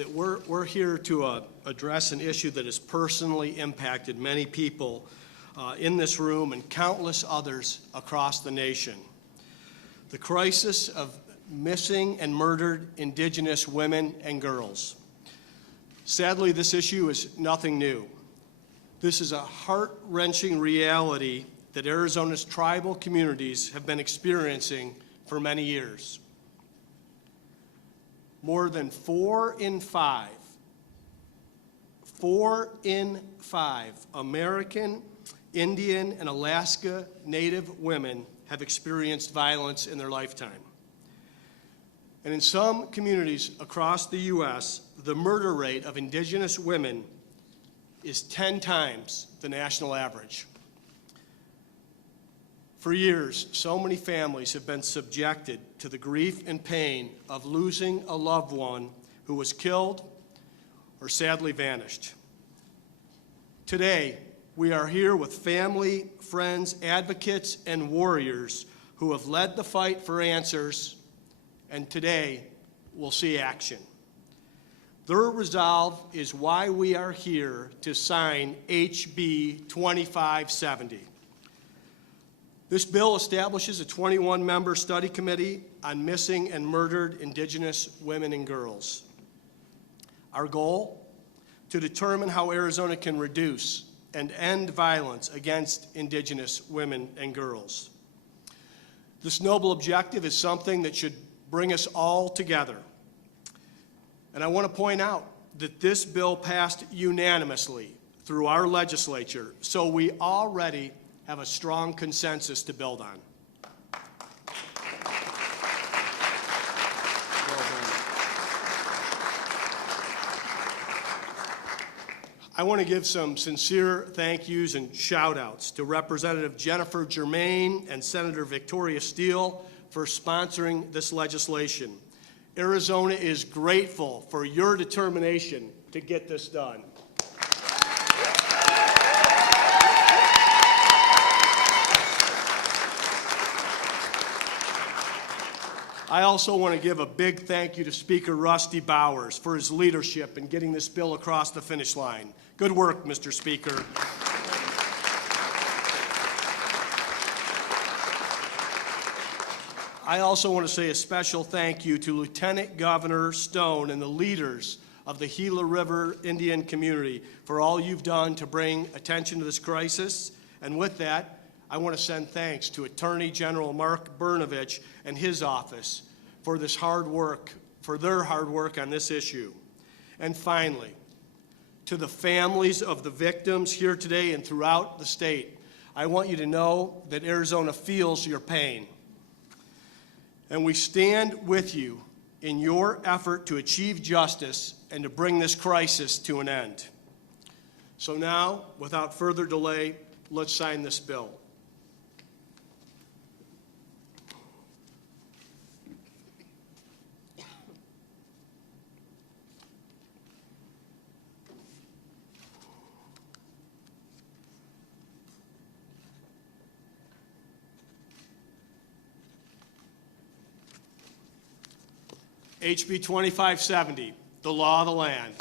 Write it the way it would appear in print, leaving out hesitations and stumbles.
that we're here to address an issue that has personally impacted many people in this room and countless others across the nation. The crisis of missing and murdered Indigenous women and girls. Sadly, this issue is nothing new. This is a heart-wrenching reality that Arizona's tribal communities have been experiencing for many years. More than 4 in 5 American, Indian, and Alaska Native women have experienced violence in their lifetime. And in some communities across the U.S., the murder rate of Indigenous women is 10 times the national average. For years, so many families have been subjected to the grief and pain of losing a loved one who was killed or sadly vanished. Today, we are here with family, friends, advocates, and warriors who have led the fight for answers, and today we'll see action. Their resolve is why we are here to sign HB 2570. This bill establishes a 21-member study committee on missing and murdered Indigenous women and girls. Our goal? To determine how Arizona can reduce and end violence against Indigenous women and girls. This noble objective is something that should bring us all together. And I want to point out that this bill passed unanimously through our legislature, so we already have a strong consensus to build on. I want to give some sincere thank yous and shout outs to Representative Jennifer Germain and Senator Victoria Steele for sponsoring this legislation. Arizona is grateful for your determination to get this done. I also want to give a big thank you to Speaker Rusty Bowers for his leadership in getting this bill across the finish line. Good work, Mr. Speaker. I also want to say a special thank you to Lieutenant Governor Stone and the leaders of the Gila River Indian community for all you've done to bring attention to this crisis. And with that, I want to send thanks to Attorney General Mark Brnovich and his office for this hard work, for their hard work on this issue. And finally, to the families of the victims here today and throughout the state, I want you to know that Arizona feels your pain. And we stand with you in your effort to achieve justice and to bring this crisis to an end. So now, without further delay, let's sign this bill. HB 2570, the law of the land.